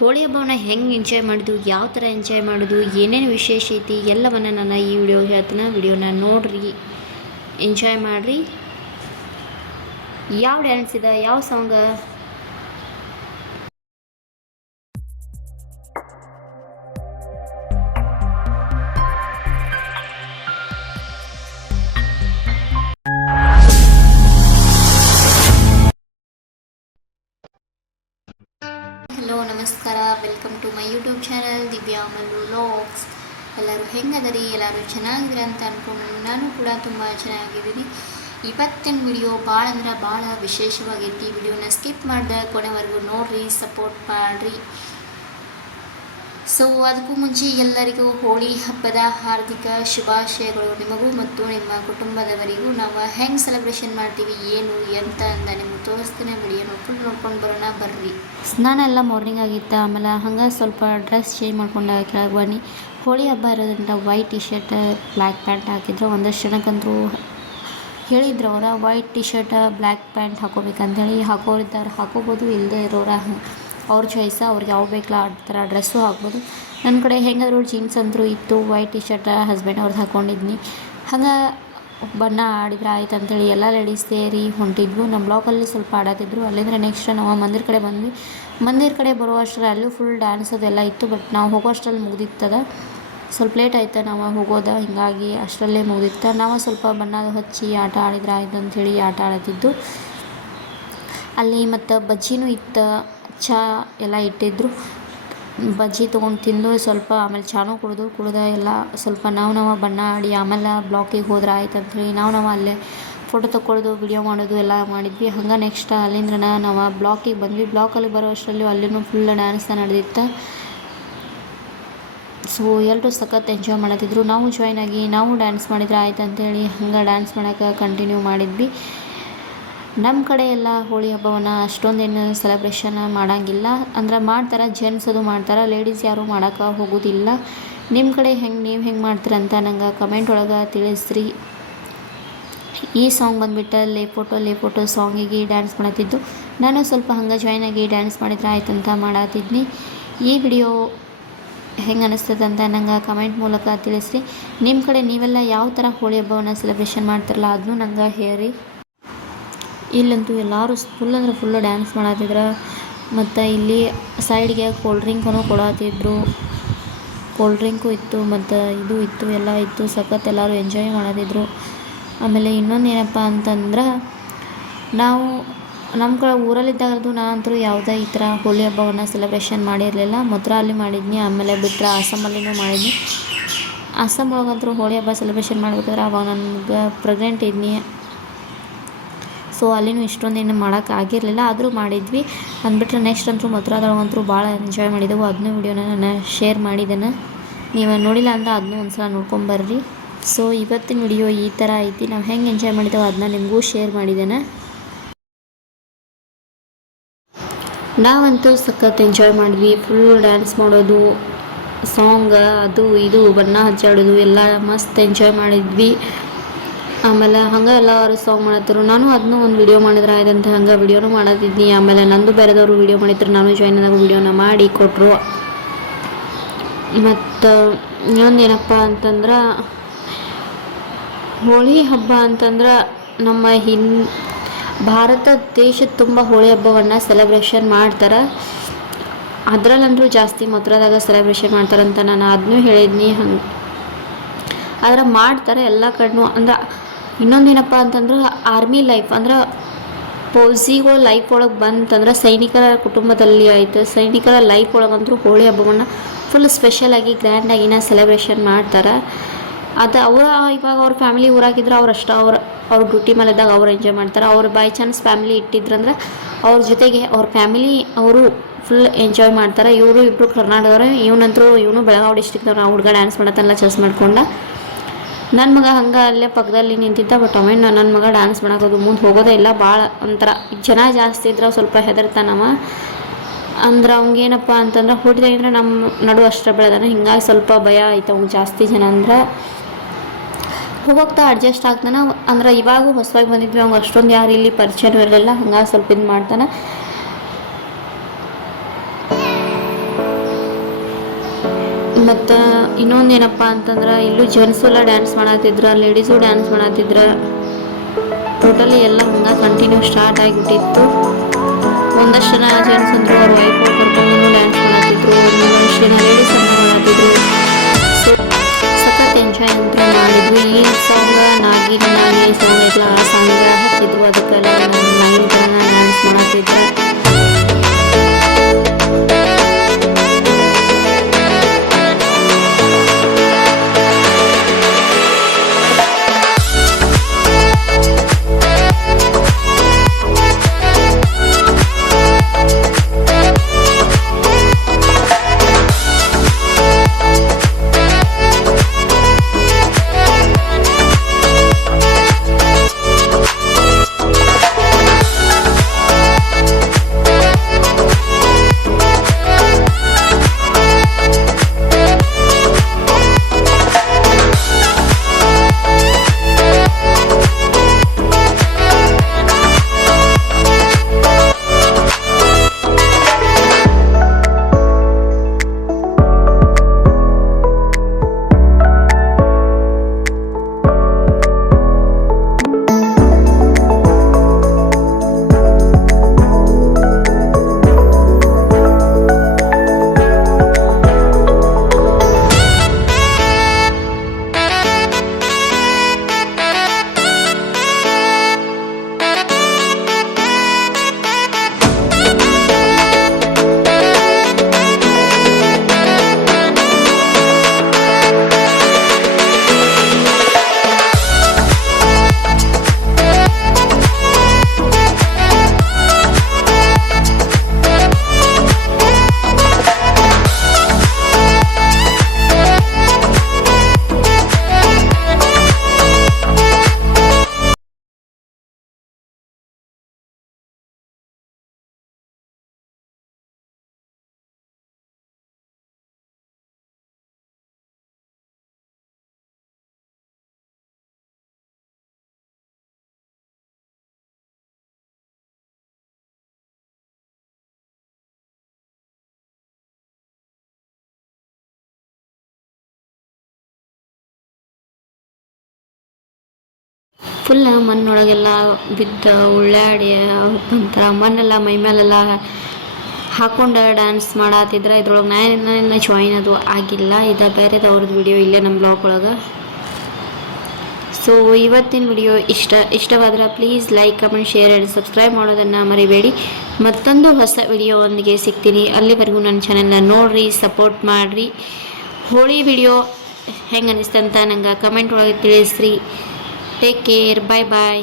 ಹೋಳಿ ಹಬ್ಬವನ್ನು ಹೆಂಗೆ ಎಂಜಾಯ್ ಮಾಡೋದು, ಯಾವ ಥರ ಎಂಜಾಯ್ ಮಾಡೋದು, ಏನೇನು ವಿಶೇಷ ಐತಿ ಎಲ್ಲವನ್ನು ನಾನು ಈ ವಿಡಿಯೋ ಹೇಳ್ತೀನಿ. ವಿಡಿಯೋನ ನೋಡ್ರಿ, ಎಂಜಾಯ್ ಮಾಡಿರಿ. ಯಾವ ಡ್ಯಾನ್ಸ್ ಇದೆ, ಯಾವ ಸಾಂಗ. ಹಲೋ ನಮಸ್ಕಾರ, welcome to my YouTube channel Divya Mallu vlogs. ಎಲ್ಲರೂ ಹೆಂಗದರಿ? ಎಲ್ಲರೂ ಚೆನ್ನಾಗಿದ್ದೀರ ಅಂತ ಅಂದ್ಕೊಂಡು ನಾನು ಕೂಡ ತುಂಬ ಚೆನ್ನಾಗಿದ್ದೀನಿ. ಇವತ್ತಿನ ವಿಡಿಯೋ ಭಾಳ ಅಂದ್ರೆ ಭಾಳ ವಿಶೇಷವಾಗೈತಿ. ವಿಡಿಯೋನ ಸ್ಕಿಪ್ ಮಾಡಿದೆ ಕೊನೆವರೆಗೂ ನೋಡಿರಿ, ಸಪೋರ್ಟ್ ಮಾಡಿರಿ. ಸೊ ಅದಕ್ಕೂ ಮುಂಚೆ ಎಲ್ಲರಿಗೂ ಹೋಳಿ ಹಬ್ಬದ ಹಾರ್ದಿಕ ಶುಭಾಶಯಗಳು. ನಿಮಗೂ ಮತ್ತು ನಿಮ್ಮ ಕುಟುಂಬದವರಿಗೂ. ನಾವು ಹೆಂಗೆ ಸೆಲೆಬ್ರೇಷನ್ ಮಾಡ್ತೀವಿ, ಏನು ಎಂತ ಅಂತ ನಿಮ್ಗೆ ತೋರಿಸ್ತೀನಿ. ವಿಡಿಯೋನ ಫುಲ್ ನೋಡ್ಕೊಂಡು ಬರೋಣ ಬರ್ರಿ. ಸ್ನಾನ ಎಲ್ಲ ಮಾರ್ನಿಂಗ್ ಆಗಿತ್ತು. ಆಮೇಲೆ ಹಂಗೆ ಸ್ವಲ್ಪ ಡ್ರೆಸ್ ಚೇಂಜ್ ಮಾಡ್ಕೊಂಡು ಕೆಳಗೆ ಬನ್ನಿ. ಹೋಳಿ ಹಬ್ಬ ಇರೋದ್ರಿಂದ white T shirt black pant ಹಾಕಿದ್ರು. ಒಂದಷ್ಟು ಜನಕ್ಕಂತರೂ ಹೇಳಿದ್ರು ಅವರ white T shirt black pant ಹಾಕೋಬೇಕಂತೇಳಿ. ಹಾಕೋರಿದ್ದಾರೆ ಹಾಕೋಬೋದು, ಇಲ್ಲದೆ ಇರೋರ ಅವ್ರ ಚಾಯ್ಸ, ಅವ್ರಿಗೆ ಯಾವ ಬೇಕಲ್ಲ ಆ ಥರ ಡ್ರೆಸ್ಸು ಹಾಕ್ಬೋದು. ನನ್ನ ಕಡೆ ಹೆಂಗಾದ್ರು ಜೀನ್ಸ್ ಅಂದರೂ ಇತ್ತು, ವೈಟ್ ಟಿ ಶರ್ಟ್ ಹಸ್ಬೆಂಡ್ ಅವ್ರದ್ದು ಹಾಕ್ಕೊಂಡಿದ್ನಿ. ಹಂಗೆ ಬಣ್ಣ ಆಡಿದ್ರೆ ಆಯ್ತು ಅಂತೇಳಿ ಎಲ್ಲ ಲೇಡೀಸ್ ಸೇರಿ ಹೊಂಟಿದ್ವು. ನಮ್ಮ ಬ್ಲಾಕಲ್ಲಿ ಸ್ವಲ್ಪ ಆಡತ್ತಿದ್ರು. ಅಲ್ಲಿಂದರೆ ನೆಕ್ಸ್ಟ್ ನಾವು ಮಂದಿರ ಕಡೆ ಬಂದ್ವಿ. ಮಂದಿರ ಕಡೆ ಬರುವಷ್ಟರಲ್ಲಿ ಅಲ್ಲೂ ಫುಲ್ ಡ್ಯಾನ್ಸ್ ಅದೆಲ್ಲ ಇತ್ತು. ಬಟ್ ನಾವು ಹೋಗೋಷ್ಟರಲ್ಲಿ ಮುಗ್ದಿತ್ತದ, ಸ್ವಲ್ಪ ಲೇಟ್ ಆಯ್ತು ನಾವು ಹೋಗೋದು, ಹೀಗಾಗಿ ಅಷ್ಟರಲ್ಲೇ ಮುಗ್ದಿತ್ತು. ನಾವು ಸ್ವಲ್ಪ ಬಣ್ಣ ಹಚ್ಚಿ ಆಟ ಆಡಿದ್ರೆ ಆಯ್ತು ಅಂಥೇಳಿ ಆಟ ಆಡತ್ತಿದ್ದು. ಅಲ್ಲಿ ಮತ್ತು ಬಜ್ಜಿನೂ ಇತ್ತು, ಚಹಾ ಎಲ್ಲ ಇಟ್ಟಿದ್ರು. ಬಜ್ಜಿ ತೊಗೊಂಡು ತಿಂದು ಸ್ವಲ್ಪ, ಆಮೇಲೆ ಚಾನೂ ಕುಡ್ದು ಎಲ್ಲ ಸ್ವಲ್ಪ ನಾವು ಬಣ್ಣ ಆಡಿ ಆಮೇಲೆ ಬ್ಲಾಕಿಗೆ ಹೋದ್ರೆ ಆಯ್ತು ಅಂಥೇಳಿ ನಾವು ಅಲ್ಲೇ ಫೋಟೋ ತೊಗೊಳ್ಳೋದು, ವಿಡಿಯೋ ಮಾಡೋದು ಎಲ್ಲ ಮಾಡಿದ್ವಿ. ಹಂಗೆ ನೆಕ್ಸ್ಟ್ ಅಲ್ಲಿಂದ ನಾವು ಬ್ಲಾಕಿಗೆ ಬಂದ್ವಿ. ಬ್ಲಾಕಲ್ಲಿ ಬರೋ ಅಷ್ಟರಲ್ಲಿ ಅಲ್ಲಿನೂ ಫುಲ್ ಡ್ಯಾನ್ಸ್ ನಡೆದಿತ್ತು. ಸೊ ಎಲ್ಲರೂ ಸಖತ್ ಎಂಜಾಯ್ ಮಾಡತ್ತಿದ್ರು. ನಾವು ಜಾಯ್ನ್ ಆಗಿ ನಾವು ಡ್ಯಾನ್ಸ್ ಮಾಡಿದ್ರೆ ಆಯ್ತು ಅಂಥೇಳಿ ಹಂಗೆ ಡ್ಯಾನ್ಸ್ ಮಾಡೋಕ್ಕೆ ಕಂಟಿನ್ಯೂ ಮಾಡಿದ್ವಿ. ನಮ್ಮ ಕಡೆ ಎಲ್ಲ ಹೋಳಿ ಹಬ್ಬವನ್ನು ಅಷ್ಟೊಂದೇನು ಸೆಲೆಬ್ರೇಷನ್ ಮಾಡೋಂಗಿಲ್ಲ. ಅಂದ್ರೆ ಮಾಡ್ತಾರೆ, ಜೆಂಟ್ಸ್ ಅದು ಮಾಡ್ತಾರೆ, ಲೇಡೀಸ್ ಯಾರೂ ಮಾಡೋಕ್ಕೆ ಹೋಗೋದಿಲ್ಲ. ನಿಮ್ಮ ಕಡೆ ನೀವು ಹೆಂಗೆ ಮಾಡ್ತೀರಂತ ನಂಗೆ ಕಮೆಂಟ್ ಒಳಗೆ ತಿಳಿಸ್ರಿ. ಈ ಸಾಂಗ್ ಬಂದುಬಿಟ್ಟು ಲೇ ಫೋಟೋ ಸಾಂಗಿಗೆ ಡ್ಯಾನ್ಸ್ ಮಾಡತ್ತಿದ್ದು. ನಾನು ಸ್ವಲ್ಪ ಹಂಗೆ ಜಾಯ್ನ್ ಆಗಿ ಡ್ಯಾನ್ಸ್ ಮಾಡಿದ್ರೆ ಆಯ್ತು ಅಂತ ಮಾಡತ್ತಿದ್ನಿ. ಈ ವಿಡಿಯೋ ಹೆಂಗೆ ಅನ್ನಿಸ್ತದೆ ಅಂತ ನಂಗೆ ಕಮೆಂಟ್ ಮೂಲಕ ತಿಳಿಸ್ರಿ. ನಿಮ್ಮ ಕಡೆ ನೀವೆಲ್ಲ ಯಾವ ಥರ ಹೋಳಿ ಹಬ್ಬವನ್ನು ಸೆಲೆಬ್ರೇಷನ್ ಮಾಡ್ತಿರಲ್ಲ ಅದನ್ನೂ ನಂಗೆ ಹೇಳಿ. ಇಲ್ಲಂತೂ ಎಲ್ಲರೂ ಫುಲ್ ಅಂದ್ರೆ ಫುಲ್ಲು ಡ್ಯಾನ್ಸ್ ಮಾಡತ್ತಿದ್ರು. ಮತ್ತು ಇಲ್ಲಿ ಸೈಡ್ಗೆ ಕೋಲ್ಡ್ ಡ್ರಿಂಕನ್ನು ಕೊಡತ್ತಿದ್ರು. ಕೋಲ್ಡ್ ಡ್ರಿಂಕು ಇತ್ತು ಮತ್ತು ಇದು ಇತ್ತು, ಎಲ್ಲ ಇತ್ತು. ಸಖತ್ ಎಲ್ಲರೂ ಎಂಜಾಯ್ ಮಾಡತ್ತಿದ್ರು. ಆಮೇಲೆ ಇನ್ನೊಂದು ಏನಪ್ಪ ಅಂತಂದ್ರೆ, ನಾವು ನಮ್ಮ ಕಡೆ ಊರಲ್ಲಿದ್ದಾಗದು ನಾನಂತರೂ ಯಾವುದೇ ಈ ಥರ ಹೋಳಿ ಹಬ್ಬವನ್ನು ಸೆಲೆಬ್ರೇಷನ್ ಮಾಡಿರಲಿಲ್ಲ. ಮೊದಲ ಅಲ್ಲಿ ಮಾಡಿದ್ನಿ, ಆಮೇಲೆ ಬಿಟ್ಟರೆ ಆಸಾಮಲ್ಲಿನೂ ಮಾಡಿದ್ನಿ. ಆಸಾಮ್ ಒಳಗಂತೂ ಹೋಳಿ ಹಬ್ಬ ಸೆಲೆಬ್ರೇಷನ್ ಮಾಡ್ಬೇಕಾದ್ರೆ ಅವಾಗ ನನಗೆ ಪ್ರೆಗ್ನೆಂಟ್ ಇದ್ನಿ. ಸೊ ಅಲ್ಲಿನೂ ಇಷ್ಟೊಂದೇನು ಮಾಡೋಕ್ಕಾಗಿರಲಿಲ್ಲ, ಆದರೂ ಮಾಡಿದ್ವಿ. ಅಂದ್ಬಿಟ್ರೆ ನೆಕ್ಸ್ಟ್ ಅಂತೂ ಮಥುರಾದೊಳಗಂತೂ ಭಾಳ ಎಂಜಾಯ್ ಮಾಡಿದೆವು. ಅದನ್ನೂ ವಿಡಿಯೋನ ನಾನು ಶೇರ್ ಮಾಡಿದ್ದೇನೆ. ನೀವು ನೋಡಿಲ್ಲ ಅಂದ್ರೆ ಅದನ್ನೂ ಒಂದು ಸಲ ನೋಡ್ಕೊಂಬರ್ರಿ. ಸೊ ಇವತ್ತಿನ ವಿಡಿಯೋ ಈ ಥರ ಐತಿ. ನಾವು ಹೆಂಗೆ ಎಂಜಾಯ್ ಮಾಡಿದೆವು ಅದನ್ನ ನಿಮಗೂ ಶೇರ್ ಮಾಡಿದ್ದೇನೆ. ನಾವಂತೂ ಸಖತ್ ಎಂಜಾಯ್ ಮಾಡಿದ್ವಿ. ಫುಲ್ ಡ್ಯಾನ್ಸ್ ಮಾಡೋದು, ಸಾಂಗ್ ಅದು ಇದು ಬಣ್ಣ ಹಚ್ಚಾಡೋದು ಎಲ್ಲ ಮಸ್ತ್ ಎಂಜಾಯ್ ಮಾಡಿದ್ವಿ. ಆಮೇಲೆ ಹಂಗೆ ಎಲ್ಲರೂ ಸಾಂಗ್ ಮಾಡತ್ತಿದ್ರು. ನಾನು ಅದನ್ನೂ ಒಂದು ವಿಡಿಯೋ ಮಾಡಿದ್ರೆ ಆಯ್ತಂತ ಹಂಗೆ ವಿಡಿಯೋನೂ ಮಾಡತ್ತಿದ್ನಿ. ಆಮೇಲೆ ನಂದು ಬೇರೆದವರು ವಿಡಿಯೋ ಮಾಡಿದ್ರು, ನಾನು ಜಾಯ್ನ್ ಆದಾಗ ವಿಡಿಯೋನ ಮಾಡಿ ಕೊಟ್ಟರು. ಮತ್ತು ಇನ್ನೊಂದೇನಪ್ಪ ಅಂತಂದ್ರೆ, ಹೋಳಿ ಹಬ್ಬ ಅಂತಂದ್ರೆ ನಮ್ಮ ಭಾರತ ದೇಶದ ತುಂಬ ಹೋಳಿ ಹಬ್ಬವನ್ನು ಸೆಲೆಬ್ರೇಷನ್ ಮಾಡ್ತಾರೆ. ಅದರಲ್ಲಂದ್ರೂ ಜಾಸ್ತಿ ಮಥುರಾದಾಗ ಸೆಲೆಬ್ರೇಷನ್ ಮಾಡ್ತಾರಂತ ನಾನು ಅದನ್ನೂ ಹೇಳಿದ್ನಿ. ಹಂಗೆ ಆದ್ರೆ ಮಾಡ್ತಾರೆ ಎಲ್ಲ ಕಡೆನೂ. ಅಂದ್ರೆ ಇನ್ನೊಂದೇನಪ್ಪ ಅಂತಂದ್ರೆ, ಆರ್ಮಿ ಲೈಫ್ ಅಂದ್ರೆ ಫೌಜಿಗಳ ಲೈಫ್ ಒಳಗೆ ಬಂತಂದ್ರೆ, ಸೈನಿಕರ ಕುಟುಂಬದಲ್ಲಿ ಆಯಿತು, ಸೈನಿಕರ ಲೈಫ್ ಒಳಗಂತೂ ಹೋಳಿ ಹಬ್ಬವನ್ನು ಫುಲ್ ಸ್ಪೆಷಲಾಗಿ ಗ್ರ್ಯಾಂಡಾಗಿನ ಸೆಲೆಬ್ರೇಷನ್ ಮಾಡ್ತಾರೆ. ಅದು ಇವಾಗ ಅವ್ರ ಫ್ಯಾಮಿಲಿ ಊರಾಗಿದ್ರೆ ಅವ್ರಷ್ಟು ಅವ್ರ ಡ್ಯೂಟಿ ಮೇಲೆ ಇದ್ದಾಗ ಅವ್ರು ಎಂಜಾಯ್ ಮಾಡ್ತಾರೆ. ಅವ್ರು ಬೈ ಚಾನ್ಸ್ ಫ್ಯಾಮಿಲಿ ಇಟ್ಟಿದ್ರಂದ್ರೆ ಅವ್ರ ಜೊತೆಗೆ ಅವ್ರ ಫ್ಯಾಮಿಲಿ ಅವರು ಫುಲ್ ಎಂಜಾಯ್ ಮಾಡ್ತಾರೆ. ಇವರು ಇಬ್ಬರು ಕರ್ನಾಟಕದವ್ರೆ. ಇವನು ಬೆಳಗಾವಿ ಡಿಸ್ಟ್ರಿಕ್ದವ್ರು. ಹುಡುಗ ಡ್ಯಾನ್ಸ್ ಮಾಡತ್ತಲ್ಲ ಚಸ್ ಮಾಡ್ಕೊಂಡ. ನನ್ನ ಮಗ ಹಂಗೆ ಅಲ್ಲೇ ಪಕ್ಕದಲ್ಲಿ ನಿಂತಿದ್ದ. ಬಟ್ ಅವೇನು ನನ್ನ ಮಗ ಡ್ಯಾನ್ಸ್ ಮಾಡೋದು ಮುಂದೆ ಹೋಗೋದೇ ಇಲ್ಲ. ಭಾಳ ಒಂಥರ ಜನ ಜಾಸ್ತಿ ಇದ್ರೆ ಸ್ವಲ್ಪ ಹೆದರ್ತಾನವ. ಅಂದ್ರೆ ಅವ್ನಿಗೇನಪ್ಪ ಅಂತಂದ್ರೆ ಹುಟ್ಟಿದಾಗಿಂದ್ರೆ ನಮ್ಮ ನಡು ಅಷ್ಟೇ ಬೆಳೆದಾನೆ, ಹಿಂಗಾಗಿ ಸ್ವಲ್ಪ ಭಯ ಆಯ್ತು ಅವ್ನಿಗೆ. ಜಾಸ್ತಿ ಜನ ಅಂದ್ರೆ ಹೋಗ್ತಾ ಅಡ್ಜಸ್ಟ್ ಆಗ್ತಾನೆ. ಅಂದ್ರೆ ಇವಾಗೂ ಹೊಸದಾಗಿ ಬಂದಿದ್ವಿ, ಅವ್ನಿಗೆ ಅಷ್ಟೊಂದು ಯಾರು ಇಲ್ಲಿ ಪರಿಚಯನೂ ಇರಲಿಲ್ಲ. ಹಂಗಾಗಿ ಸ್ವಲ್ಪ ಇದು ಮಾಡ್ತಾನೆ. ಮತ್ತು ಇನ್ನೊಂದೇನಪ್ಪ ಅಂತಂದ್ರೆ ಇಲ್ಲೂ ಜೆಂಟ್ಸು ಎಲ್ಲ ಡ್ಯಾನ್ಸ್ ಮಾಡತ್ತಿದ್ರು, ಲೇಡೀಸು ಡ್ಯಾನ್ಸ್ ಮಾಡತ್ತಿದ್ರು. ಟೋಟಲಿ ಎಲ್ಲ ಹಂಗೆ ಕಂಟಿನ್ಯೂ ಸ್ಟಾರ್ಟ್ ಆಗಿಬಿಟ್ಟಿತ್ತು. ಒಂದಷ್ಟು ಜನ ಜೆಂಟ್ಸ್ ಅಂದರು ಅವ್ರ ವೈಫ್ ಕರ್ಕೊಂಡು ಡ್ಯಾನ್ಸ್ ಮಾಡತ್ತಿದ್ರು, ಒಂದಷ್ಟು ಜನ ಲೇಡೀಸ್ ಅಂತ ಮಾಡತ್ತಿದ್ರು. ಸೊ ಸಖತ್ ಎಂಜಾಯ್ ಅಂತೂ ಮಾಡಿದ್ವಿ. ಈ ಸಾಂಗ್ ನಾಗಿನ ನಾನಿ ಸಾಂಗ್ ಐತಲ್ಲ, ಆ ಸಾಂಗ್ ಹಚ್ಚಿದ್ರು. ಅದಕ್ಕೆಲ್ಲ ನಾನು 9 ಜನ ಡ್ಯಾನ್ಸ್ ಮಾಡತ್ತಿದ್ದೆ. ಫುಲ್ ಮಣ್ಣೊಳಗೆಲ್ಲ ಬಿದ್ದು ಉಳ್ಳಾಡಿ ಒಂಥರ ಮಣ್ಣೆಲ್ಲ ಮೈ ಮೇಲೆಲ್ಲ ಹಾಕೊಂಡು ಡ್ಯಾನ್ಸ್ ಮಾಡತ್ತಿದ್ರೆ. ಇದ್ರೊಳಗೆ ನಾನು ಜಾಯಿನ್ ಅದು ಆಗಿಲ್ಲ, ಇದು ಬೇರೆದವ್ರದ್ದು ವಿಡಿಯೋ ಇಲ್ಲೇ ನಮ್ಮ ಬ್ಲಾಗ್ ಒಳಗೆ. ಸೊ ಇವತ್ತಿನ ವಿಡಿಯೋ ಇಷ್ಟವಾದ್ರೆ please like, comment, share and subscribe ಮಾಡೋದನ್ನು ಮರಿಬೇಡಿ. ಮತ್ತೊಂದು ಹೊಸ ವಿಡಿಯೋವೊಂದಿಗೆ ಸಿಗ್ತೀನಿ. ಅಲ್ಲಿವರೆಗೂ ನನ್ನ ಚಾನೆಲ್ನ ನೋಡಿರಿ, ಸಪೋರ್ಟ್ ಮಾಡಿರಿ. ಹೋಳಿ ವಿಡಿಯೋ ಹೆಂಗೆ ಅನಿಸ್ತಂತ ನಂಗೆ ಕಮೆಂಟ್ ಒಳಗೆ ತಿಳಿಸ್ರಿ. ಟೇಕ್ ಕೇರ್, ಬಾಯ್ ಬಾಯ್.